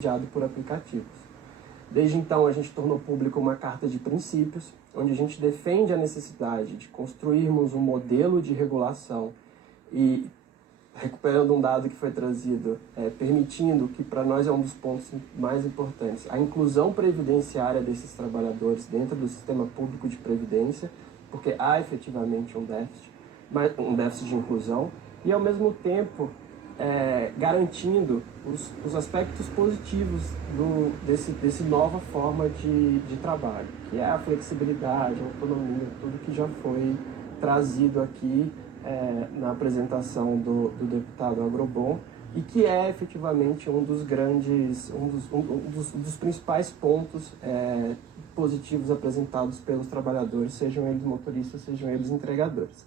intermediado por aplicativos. Desde então, a gente tornou público uma carta de princípios, onde a gente defende a necessidade de construirmos um modelo de regulação e, recuperando um dado que foi trazido, permitindo, que para nós é um dos pontos mais importantes, a inclusão previdenciária desses trabalhadores dentro do sistema público de previdência, porque há efetivamente um déficit de inclusão, e ao mesmo tempo garantindo os aspectos positivos desse nova forma de trabalho, que é a flexibilidade, a autonomia, tudo que já foi trazido aqui na apresentação do deputado Agrobon, e que é efetivamente um dos principais pontos positivos apresentados pelos trabalhadores, sejam eles motoristas, sejam eles entregadores.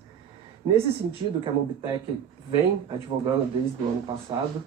Nesse sentido que a Mobtech vem advogando desde o ano passado,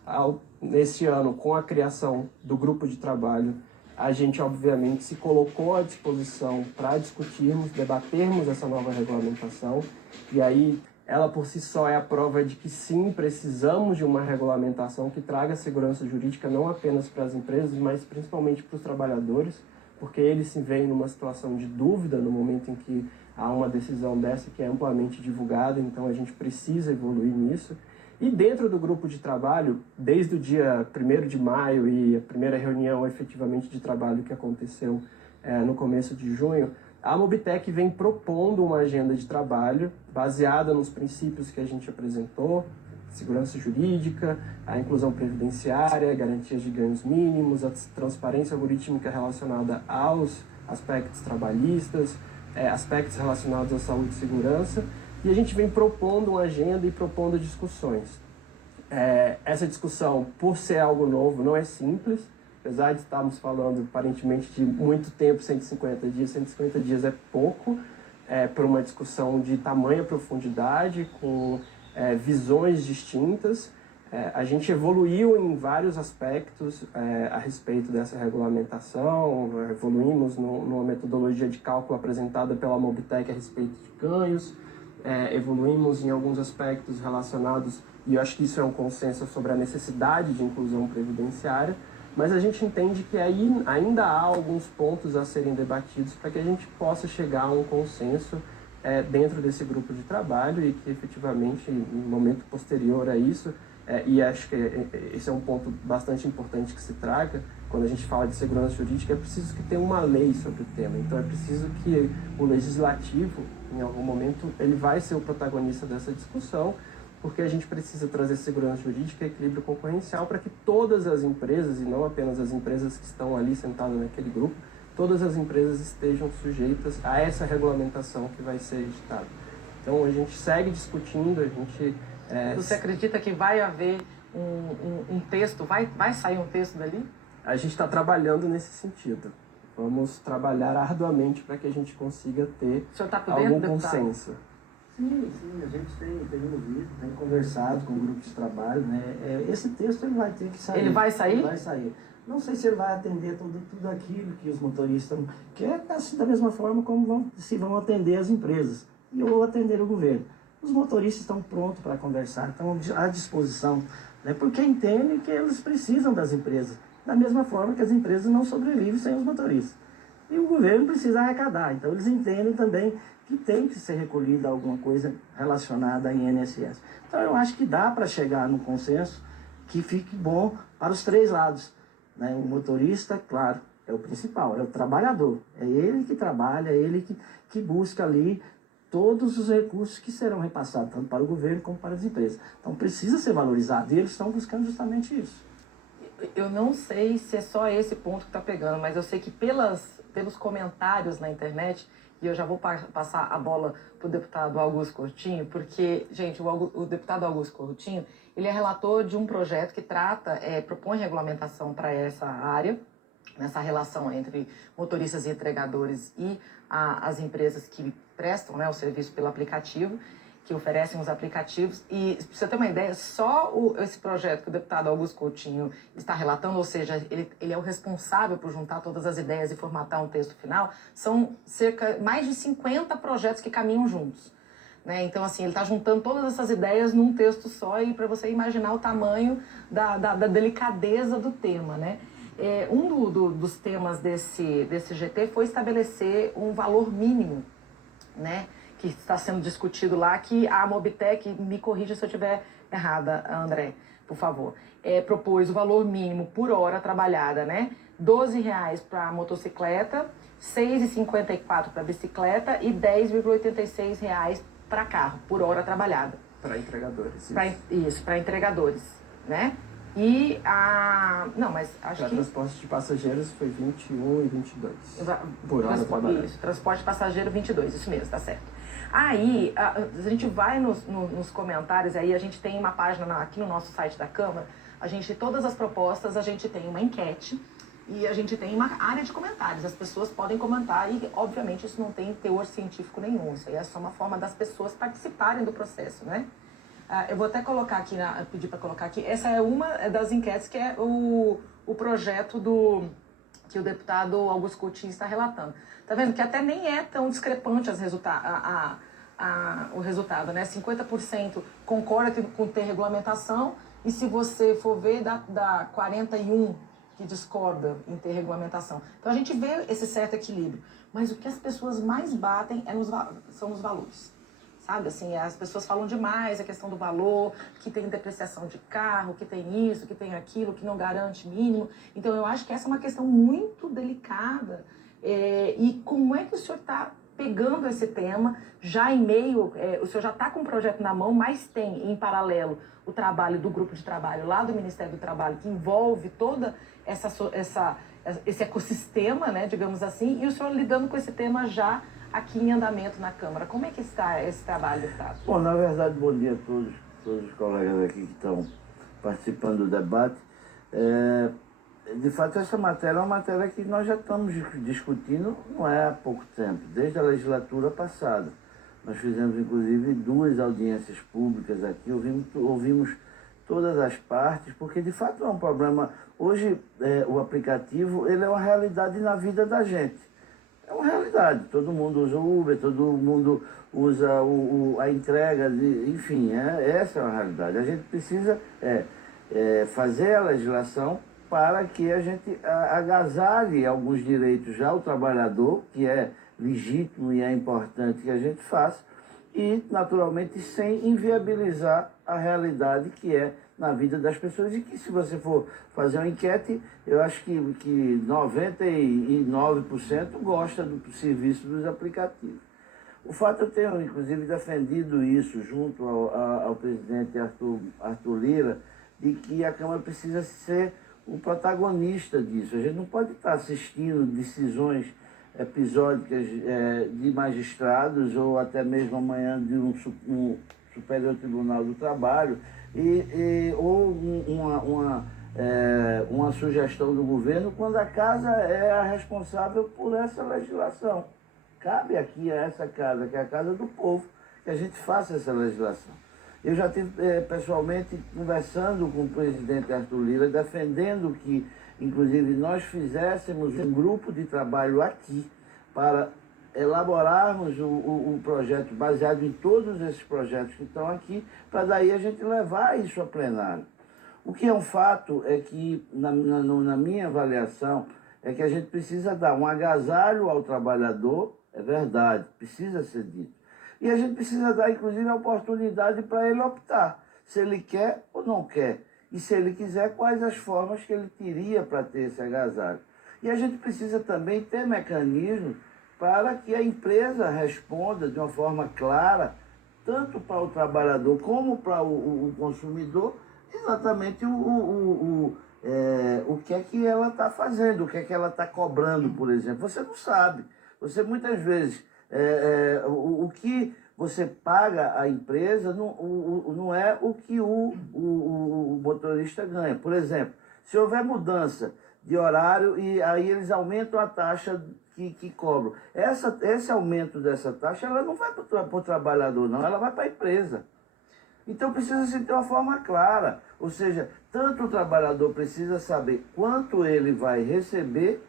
nesse ano, com a criação do grupo de trabalho, a gente obviamente se colocou à disposição para discutirmos, debatermos essa nova regulamentação, e aí ela por si só é a prova de que sim, precisamos de uma regulamentação que traga segurança jurídica não apenas para as empresas, mas principalmente para os trabalhadores, porque eles se veem numa situação de dúvida no momento em que há uma decisão dessa que é amplamente divulgada, então a gente precisa evoluir nisso. E dentro do grupo de trabalho, desde o dia 1º de maio e a primeira reunião efetivamente de trabalho que aconteceu no começo de junho, a Mobtech vem propondo uma agenda de trabalho baseada nos princípios que a gente apresentou: segurança jurídica, a inclusão previdenciária, garantias de ganhos mínimos, a transparência algorítmica relacionada aos aspectos trabalhistas, aspectos relacionados à saúde e segurança, e a gente vem propondo uma agenda e propondo discussões. Essa discussão, por ser algo novo, não é simples, apesar de estarmos falando aparentemente de muito tempo, 150 dias é pouco, para uma discussão de tamanha profundidade, com visões distintas. A gente evoluiu em vários aspectos a respeito dessa regulamentação, evoluímos numa metodologia de cálculo apresentada pela Mobtech a respeito de ganhos, evoluímos em alguns aspectos relacionados, e eu acho que isso é um consenso sobre a necessidade de inclusão previdenciária, mas a gente entende que aí ainda há alguns pontos a serem debatidos para que a gente possa chegar a um consenso dentro desse grupo de trabalho, e que efetivamente, no momento posterior a isso, e acho que esse é um ponto bastante importante que se traga, quando a gente fala de segurança jurídica, é preciso que tenha uma lei sobre o tema. Então é preciso que o legislativo, em algum momento, ele vai ser o protagonista dessa discussão, porque a gente precisa trazer segurança jurídica e equilíbrio concorrencial para que todas as empresas, e não apenas as empresas que estão ali sentadas naquele grupo, todas as empresas estejam sujeitas a essa regulamentação que vai ser editada. Então a gente segue discutindo, a gente... Você acredita que vai haver um texto, vai sair um texto dali? A gente está trabalhando nesse sentido. Vamos trabalhar arduamente para que a gente consiga ter algum consenso. Sim, a gente tem ouvido, tem conversado com o grupo de trabalho, né? Esse texto ele vai ter que sair. Ele vai sair? Ele vai sair. Não sei se ele vai atender tudo aquilo que os motoristas querem, assim, da mesma forma como vão atender as empresas ou atender o governo. Os motoristas estão prontos para conversar, estão à disposição, né? Porque entendem que eles precisam das empresas, da mesma forma que as empresas não sobrevivem sem os motoristas. E o governo precisa arrecadar, então eles entendem também que tem que ser recolhida alguma coisa relacionada à INSS. Então eu acho que dá para chegar num consenso que fique bom para os três lados, né? O motorista, claro, é o principal, é o trabalhador, é ele que trabalha, é ele que busca ali todos os recursos que serão repassados, tanto para o governo como para as empresas. Então precisa ser valorizado, e eles estão buscando justamente isso. Eu não sei se é só esse ponto que está pegando, mas eu sei que pelos comentários na internet, e eu já vou passar a bola para o deputado Augusto Coutinho, porque, gente, o deputado Augusto Coutinho, ele é relator de um projeto que propõe regulamentação para essa área, nessa relação entre motoristas e entregadores e as empresas que prestam, né, o serviço pelo aplicativo, que oferecem os aplicativos. E, para você ter uma ideia, só esse projeto que o deputado Augusto Coutinho está relatando, ou seja, ele é o responsável por juntar todas as ideias e formatar um texto final, são mais de 50 projetos que caminham juntos. Né? Então, assim, ele está juntando todas essas ideias num texto só, e para você imaginar o tamanho da delicadeza do tema, né? Dos temas desse GT foi estabelecer um valor mínimo, né, que está sendo discutido lá, que a Mobitech, me corrija se eu estiver errada, André, por favor, propôs o valor mínimo por hora trabalhada, né, R$ 12 para motocicleta, R$ 6,54 para bicicleta e R$ 10,86 para carro, por hora trabalhada. Para entregadores. Isso, para entregadores, né? E a... Não, mas acho para que... transporte de passageiros foi 21 e 22 por hora trabalhada. Isso, transporte de passageiro 22, isso mesmo, tá certo. Aí, a gente vai nos comentários, aí a gente tem uma página aqui no nosso site da Câmara, todas as propostas, a gente tem uma enquete e a gente tem uma área de comentários. As pessoas podem comentar e, obviamente, isso não tem teor científico nenhum. Isso aí é só uma forma das pessoas participarem do processo, né? Eu vou até colocar aqui, pedir para colocar aqui. Essa é uma das enquetes, que é o projeto que o deputado Augusto Coutinho está relatando. Tá vendo que até nem é tão discrepante o resultado, né? 50% concorda com ter regulamentação, e se você for ver, dá 41% que discorda em ter regulamentação. Então a gente vê esse certo equilíbrio. Mas o que as pessoas mais batem são nos valores. Sabe, assim, as pessoas falam demais a questão do valor, que tem depreciação de carro, que tem isso, que tem aquilo, que não garante mínimo. Então, eu acho que essa é uma questão muito delicada. E como é que o senhor está pegando esse tema, já em meio, o senhor já está com um projeto na mão, mas tem, em paralelo, o trabalho do grupo de trabalho lá do Ministério do Trabalho, que envolve toda esse ecossistema, né, digamos assim, e o senhor lidando com esse tema já aqui em andamento na Câmara. Como é que está esse trabalho, deputado? Bom, na verdade, bom dia a todos os colegas aqui que estão participando do debate. De fato, essa matéria é uma matéria que nós já estamos discutindo não é há pouco tempo, desde a legislatura passada. Nós fizemos, inclusive, 2 audiências públicas aqui, ouvimos todas as partes, porque, de fato, é um problema. Hoje, o aplicativo ele é uma realidade na vida da gente. É uma realidade, todo mundo usa o Uber, todo mundo usa a entrega, enfim, essa é uma realidade. A gente precisa fazer a legislação para que a gente agasalhe alguns direitos já ao trabalhador, que é legítimo e é importante que a gente faça, e, naturalmente, sem inviabilizar a realidade que é na vida das pessoas, e que, se você for fazer uma enquete, eu acho que 99% gosta do serviço dos aplicativos. O fato, eu tenho, inclusive, defendido isso junto ao presidente Arthur Lira, de que a Câmara precisa ser o protagonista disso. A gente não pode estar assistindo decisões episódicas de magistrados, ou até mesmo amanhã de um Superior Tribunal do Trabalho, ou uma sugestão do governo, quando a casa é a responsável por essa legislação. Cabe aqui a essa casa, que é a casa do povo, que a gente faça essa legislação. Eu já estive pessoalmente conversando com o presidente Arthur Lira, defendendo que, inclusive, nós fizéssemos um grupo de trabalho aqui para elaborarmos o projeto baseado em todos esses projetos que estão aqui, para daí a gente levar isso a plenário. O que é um fato é que, na minha avaliação, é que a gente precisa dar um agasalho ao trabalhador, é verdade, precisa ser dito. E a gente precisa dar, inclusive, a oportunidade para ele optar, se ele quer ou não quer. E, se ele quiser, quais as formas que ele teria para ter esse agasalho. E a gente precisa também ter mecanismos para que a empresa responda de uma forma clara, tanto para o trabalhador como para o consumidor, exatamente o que é que ela está fazendo, o que é que ela está cobrando, por exemplo. Você não sabe. Você, muitas vezes, o que você paga à empresa não é o que o motorista ganha. Por exemplo, se houver mudança de horário e aí eles aumentam a taxa que cobram. Esse aumento dessa taxa, ela não vai para o trabalhador, não, ela vai para a empresa. Então precisa se ter uma forma clara, ou seja, tanto o trabalhador precisa saber quanto ele vai receber,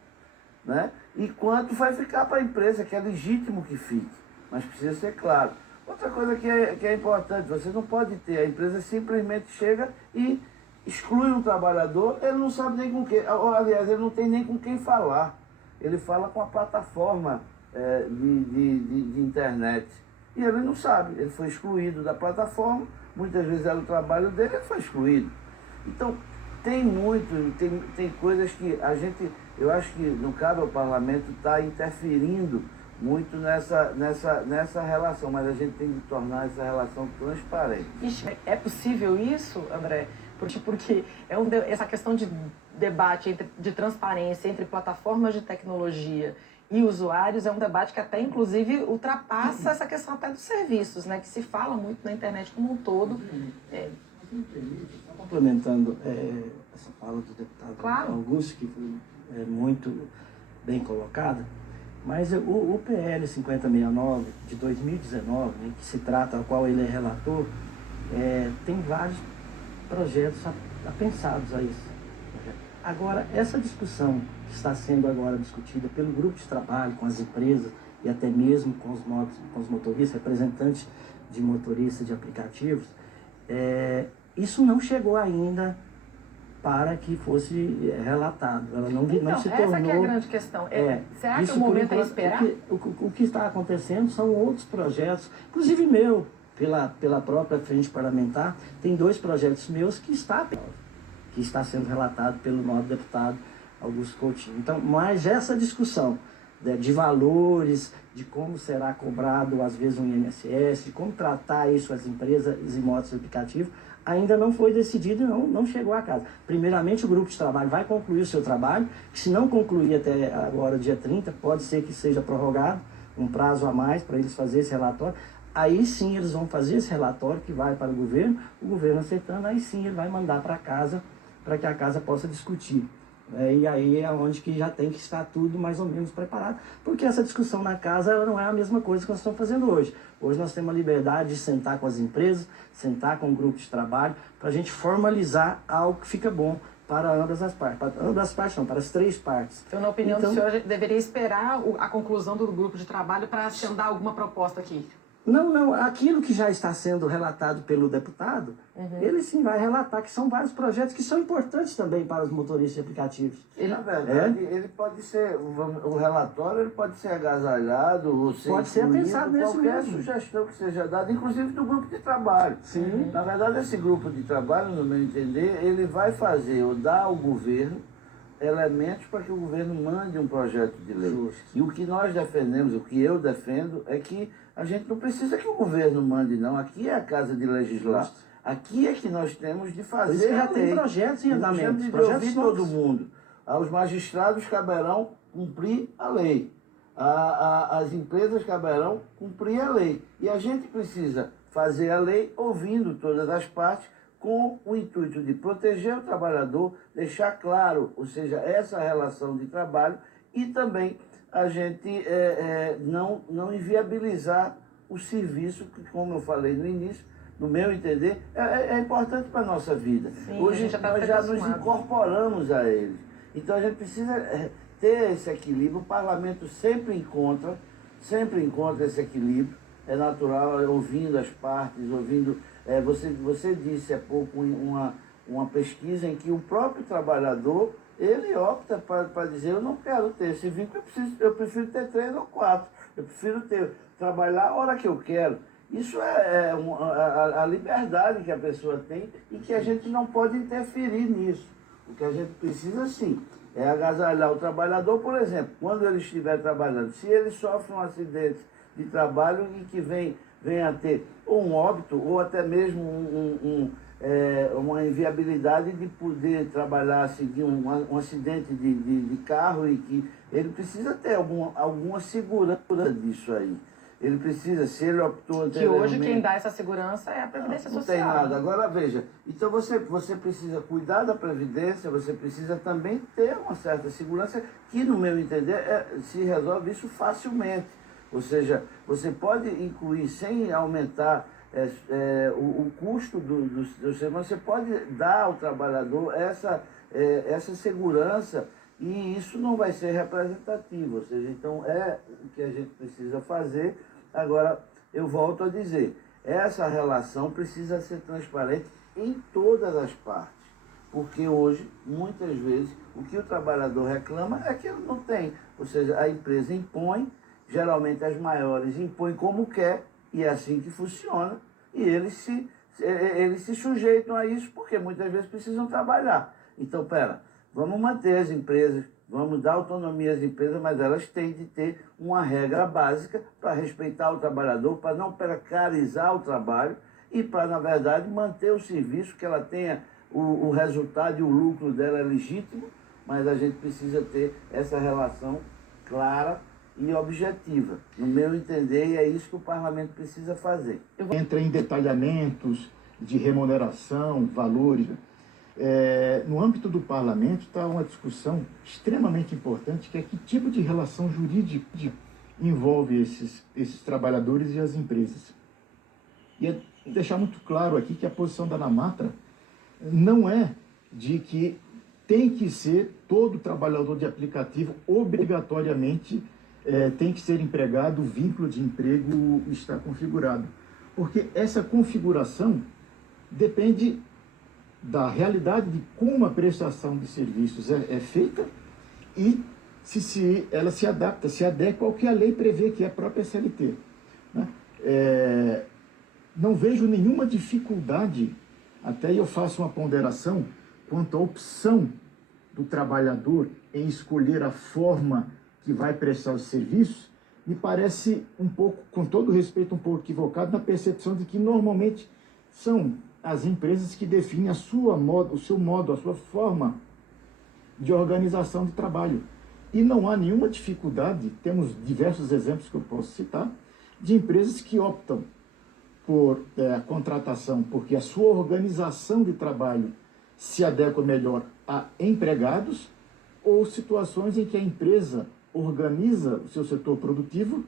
né, e quanto vai ficar para a empresa, que é legítimo que fique, mas precisa ser claro. Outra coisa que é importante, você não pode ter, a empresa simplesmente chega e exclui um trabalhador, ele não sabe nem com quem, aliás, ele não tem nem com quem falar. Ele fala com a plataforma de internet. E ele não sabe, ele foi excluído da plataforma, muitas vezes era o trabalho dele, ele foi excluído. Então, tem coisas que eu acho que não cabe ao parlamento estar interferindo muito nessa relação, mas a gente tem que tornar essa relação transparente. Ixi, é possível isso, André? Porque essa questão de debate, de transparência entre plataformas de tecnologia e usuários é um debate que até, inclusive, ultrapassa essa questão até dos serviços, né? Que se fala muito na internet como um todo. Complementando essa fala do deputado Claro. Augusto, que foi muito bem colocada, mas o PL 5069 de 2019, né, que se trata, ao qual ele é relator, tem vários projetos pensados a isso. Agora, essa discussão que está sendo agora discutida pelo grupo de trabalho, com as empresas e até mesmo com os motoristas, representantes de motoristas de aplicativos, isso não chegou ainda para que fosse relatado. Ela não se tornou... Essa que é a grande questão. Será que o momento é esperar? O que está acontecendo são outros projetos, inclusive meu, pela própria frente parlamentar, tem 2 projetos meus que está sendo relatado pelo nosso deputado Augusto Coutinho. Então, mas essa discussão de valores, de como será cobrado, às vezes, um INSS, de como tratar isso as empresas e motos aplicativos, ainda não foi decidido e não chegou a casa. Primeiramente, o grupo de trabalho vai concluir o seu trabalho, que se não concluir até agora, dia 30, pode ser que seja prorrogado, um prazo a mais para eles fazerem esse relatório. Aí sim eles vão fazer esse relatório que vai para o governo aceitando, aí sim ele vai mandar para casa, para que a casa possa discutir. E aí é onde que já tem que estar tudo mais ou menos preparado, porque essa discussão na casa ela não é a mesma coisa que nós estamos fazendo hoje. Hoje nós temos a liberdade de sentar com as empresas, sentar com o grupo de trabalho, para a gente formalizar algo que fica bom para ambas as partes. Para as 3 partes. Então, na opinião do senhor, deveria esperar a conclusão do grupo de trabalho para agendar alguma proposta aqui? Não, aquilo que já está sendo relatado pelo deputado, ele sim vai relatar que são vários projetos que são importantes também para os motoristas de aplicativos. Na verdade, ele pode ser, o relatório ele pode ser agasalhado, ou pode ser pensado nesse qualquer mesmo. sugestão que seja dada, inclusive do grupo de trabalho. Sim. Na verdade, esse grupo de trabalho, no meu entender, ele vai fazer ou dar ao governo elementos para que o governo mande um projeto de lei. Justo. E o que nós defendemos, o que eu defendo, é que a gente não precisa que o governo mande, não. Aqui é a casa de legislar. Justo. Aqui é que nós temos de fazer Isso já a tem lei. projetos em Nós andamento. temos de Projetos ouvir novos. todo mundo. Aos magistrados caberão cumprir a lei. As empresas caberão cumprir a lei. E a gente precisa fazer a lei ouvindo todas as partes, com o intuito de proteger o trabalhador, deixar claro, ou seja, essa relação de trabalho, e também a gente não inviabilizar o serviço que, como eu falei no início, no meu entender, é importante para a nossa vida. Sim, hoje já tá nós já nos acostumado. incorporamos a eles. Então a gente precisa ter esse equilíbrio. O parlamento sempre encontra esse equilíbrio. É natural, ouvindo as partes, ouvindo... Você disse há pouco uma pesquisa em que o próprio trabalhador, ele opta para dizer, eu não quero ter esse vínculo, eu prefiro ter 3 ou 4, eu prefiro trabalhar a hora que eu quero. Isso é a liberdade que a pessoa tem e que a gente não pode interferir nisso. O que a gente precisa, sim, é agasalhar o trabalhador, por exemplo, quando ele estiver trabalhando. Se ele sofre um acidente de trabalho e que vem a ter ou um óbito ou até mesmo uma inviabilidade de poder trabalhar, seguir um acidente de carro, e que ele precisa ter alguma segurança disso aí. Ele precisa, se ele optou Que hoje quem dá essa segurança é a Previdência não Social. tem nada. Agora veja, então você precisa cuidar da Previdência, você precisa também ter uma certa segurança, que no meu entender se resolve isso facilmente. Ou seja, você pode incluir sem aumentar o custo do serviço, você pode dar ao trabalhador essa segurança, e isso não vai ser representativo. Ou seja, então é o que a gente precisa fazer. Agora, eu volto a dizer, essa relação precisa ser transparente em todas as partes. porque hoje, muitas vezes, o que o trabalhador reclama é que ele não tem. Ou seja, a empresa impõe, geralmente as maiores impõem como quer, e é assim que funciona, e eles se sujeitam a isso porque muitas vezes precisam trabalhar. Então, vamos manter as empresas, vamos dar autonomia às empresas, mas elas têm de ter uma regra básica para respeitar o trabalhador, para não precarizar o trabalho e para, na verdade, manter o serviço, que ela tenha o resultado e o lucro dela é legítimo, mas a gente precisa ter essa relação clara e objetiva. No meu entender, e é isso que o parlamento precisa fazer. Entra em detalhamentos de remuneração, valores. No âmbito do parlamento está uma discussão extremamente importante, que é que tipo de relação jurídica envolve esses trabalhadores e as empresas. E é deixar muito claro aqui que a posição da ANAMATRA não é de que tem que ser todo trabalhador de aplicativo obrigatoriamente tem que ser empregado, o vínculo de emprego está configurado. Porque essa configuração depende da realidade de como a prestação de serviços é feita e se ela se adapta, se adequa ao que a lei prevê, que é a própria CLT. Né? Não vejo nenhuma dificuldade, até eu faço uma ponderação quanto à opção do trabalhador em escolher a forma que vai prestar os serviços, me parece um pouco, com todo respeito, um pouco equivocado na percepção de que normalmente são as empresas que definem o seu modo, a sua forma de organização de trabalho. E não há nenhuma dificuldade, temos diversos exemplos que eu posso citar, de empresas que optam por contratação, porque a sua organização de trabalho se adequa melhor a empregados, ou situações em que a empresa organiza o seu setor produtivo,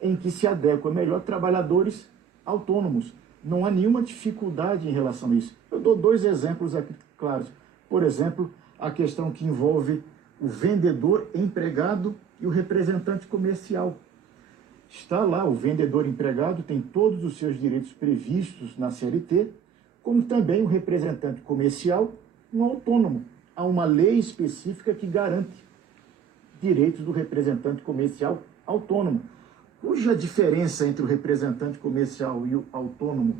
em que se adequa melhor a trabalhadores autônomos. Não há nenhuma dificuldade em relação a isso. Eu dou 2 exemplos aqui claros. Por exemplo, a questão que envolve o vendedor empregado e o representante comercial. Está lá, o vendedor empregado tem todos os seus direitos previstos na CLT, como também o representante comercial, um autônomo. Há uma lei específica que garante direitos do representante comercial autônomo, cuja diferença entre o representante comercial e o autônomo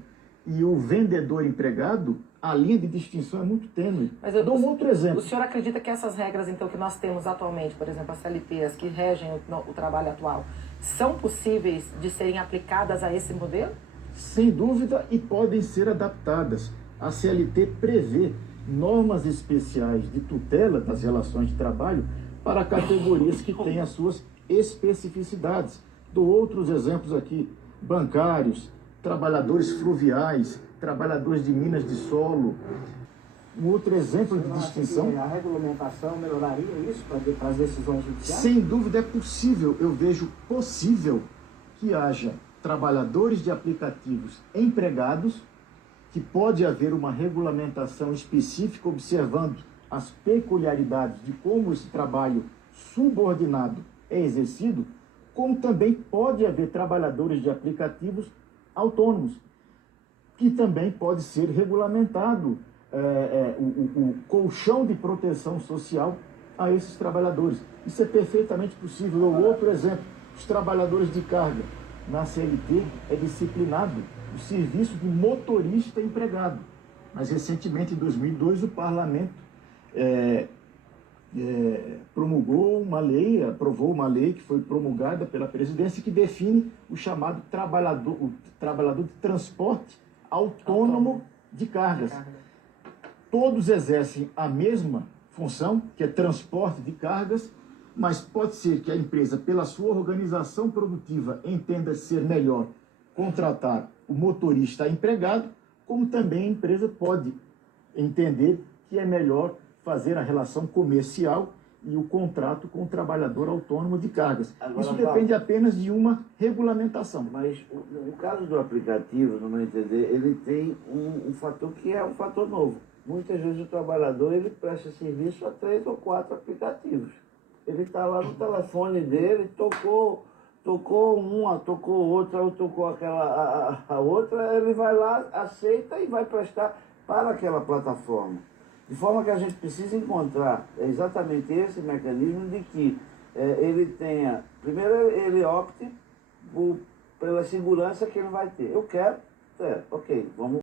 e o vendedor empregado, a linha de distinção é muito tênue. Mas Dou um outro exemplo. O senhor acredita que essas regras, então, que nós temos atualmente, por exemplo, as CLTs que regem o trabalho atual, são possíveis de serem aplicadas a esse modelo? Sem dúvida, e podem ser adaptadas. A CLT prevê normas especiais de tutela das relações de trabalho para categorias que têm as suas especificidades. Dou outros exemplos aqui: bancários, trabalhadores fluviais, trabalhadores de minas de solo. Um outro exemplo de distinção... A regulamentação melhoraria isso para as decisões judiciais? Sem dúvida é possível, eu vejo possível que haja trabalhadores de aplicativos empregados, que pode haver uma regulamentação específica observando as peculiaridades de como esse trabalho subordinado é exercido, como também pode haver trabalhadores de aplicativos autônomos, que também pode ser regulamentado o colchão de proteção social a esses trabalhadores. Isso é perfeitamente possível. Outro exemplo, os trabalhadores de carga. Na CLT é disciplinado o serviço de motorista empregado. Mas recentemente, em 2002, o parlamento promulgou uma lei, aprovou uma lei que foi promulgada pela presidência que define o chamado trabalhador de transporte autônomo de cargas. Todos exercem a mesma função, que é transporte de cargas, mas pode ser que a empresa, pela sua organização produtiva, entenda ser melhor contratar o motorista empregado, como também a empresa pode entender que é melhor fazer a relação comercial e o contrato com o trabalhador autônomo de cargas. Agora, isso depende apenas de uma regulamentação. Mas o caso do aplicativo, no meu entender, ele tem um fator que é um fator novo. Muitas vezes o trabalhador ele presta serviço a 3 ou 4 aplicativos. Ele está lá no telefone dele, tocou uma, tocou outra, ou tocou a outra, ele vai lá, aceita e vai prestar para aquela plataforma. De forma que a gente precisa encontrar exatamente esse mecanismo de que ele tenha, primeiro ele opte pela segurança que ele vai ter. Eu quero, ok, vamos